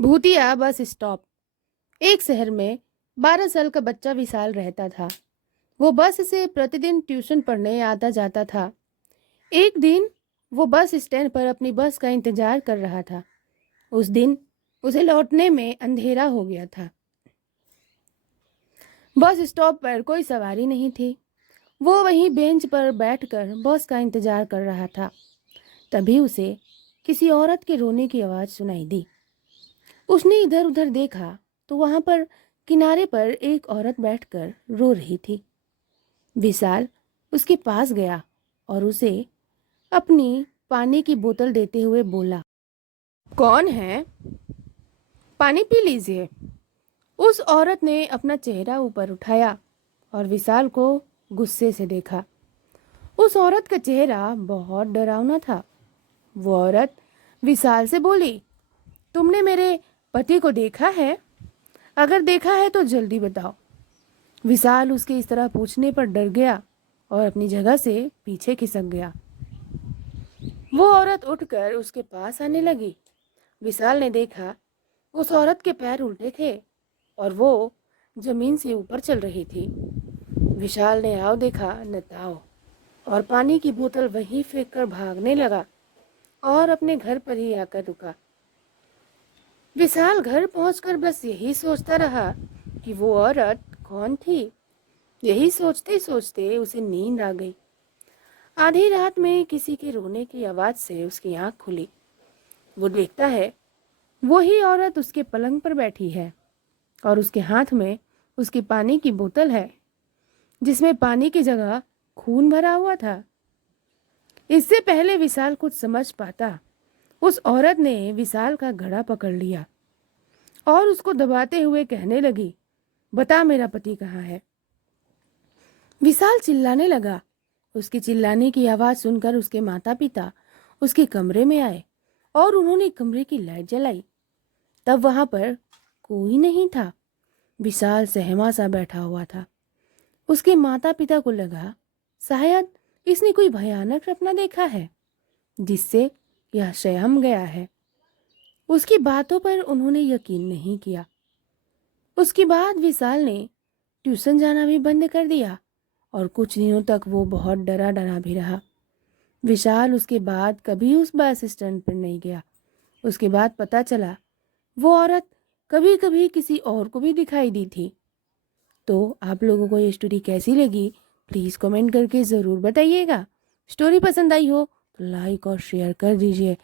भूतिया bus stop. एक शहर में 12 साल का बच्चा विशाल रहता था। वो बस से प्रतिदिन ट्यूशन पढ़ने आता जाता था। एक दिन वो बस स्टैंड पर अपनी बस का इंतजार कर रहा था। उस दिन उसे लौटने में अंधेरा हो गया था। बस स्टॉप पर कोई सवारी नहीं थी। वो वहीं बेंच पर बैठकर बस का इंतजार कर रहा था। तभी उसे किसी औरत के रोने की आवाज़ सुनाई दी। उसने इधर उधर देखा तो वहां पर किनारे पर एक औरत बैठकर रो रही थी। विशाल उसके पास गया और उसे अपनी पानी की बोतल देते हुए बोला, कौन है? पानी पी लीजिए। उस औरत ने अपना चेहरा ऊपर उठाया और विशाल को गुस्से से देखा। उस औरत का चेहरा बहुत डरावना था। वो औरत विशाल से बोली, तुमने मेरे पति को देखा है? अगर देखा है तो जल्दी बताओ। विशाल उसके इस तरह पूछने पर डर गया और अपनी जगह से पीछे खिसक गया। वो औरत उठकर उसके पास आने लगी। विशाल ने देखा उस औरत के पैर उल्टे थे और वो जमीन से ऊपर चल रही थी। विशाल ने आओ देखा न ताओ और पानी की बोतल वहीं फेंक कर भागने लगा और अपने घर पर ही आकर रुका। विशाल घर पहुंचकर बस यही सोचता रहा कि वो औरत कौन थी। यही सोचते सोचते उसे नींद आ गई। आधी रात में किसी के रोने की आवाज से उसकी आंख खुली। वो देखता है वही औरत उसके पलंग पर बैठी है और उसके हाथ में उसकी पानी की बोतल है जिसमें पानी की जगह खून भरा हुआ था। इससे पहले विशाल कुछ समझ पाता, उस औरत ने विशाल का घड़ा पकड़ लिया और उसको दबाते हुए कहने लगी, बता मेरा पति कहाँ है? विशाल चिल्लाने लगा। उसके चिल्लाने की आवाज सुनकर उसके माता पिता उसके कमरे में आए और उन्होंने कमरे की लाइट जलाई। तब वहां पर कोई नहीं था। विशाल सहमा सा बैठा हुआ था। उसके माता पिता को लगा शायद इसने कोई भयानक सपना देखा है जिससे यह सहम गया है। उसकी बातों पर उन्होंने यकीन नहीं किया। उसके बाद विशाल ने ट्यूशन जाना भी बंद कर दिया और कुछ दिनों तक वो बहुत डरा डरा भी रहा। विशाल उसके बाद कभी उस बस स्टैंड पर नहीं गया। उसके बाद पता चला वो औरत कभी कभी किसी और को भी दिखाई दी थी। तो आप लोगों को ये स्टोरी कैसी लगी प्लीज़ कमेंट करके ज़रूर बताइएगा। स्टोरी पसंद आई हो तो लाइक और शेयर कर दीजिए।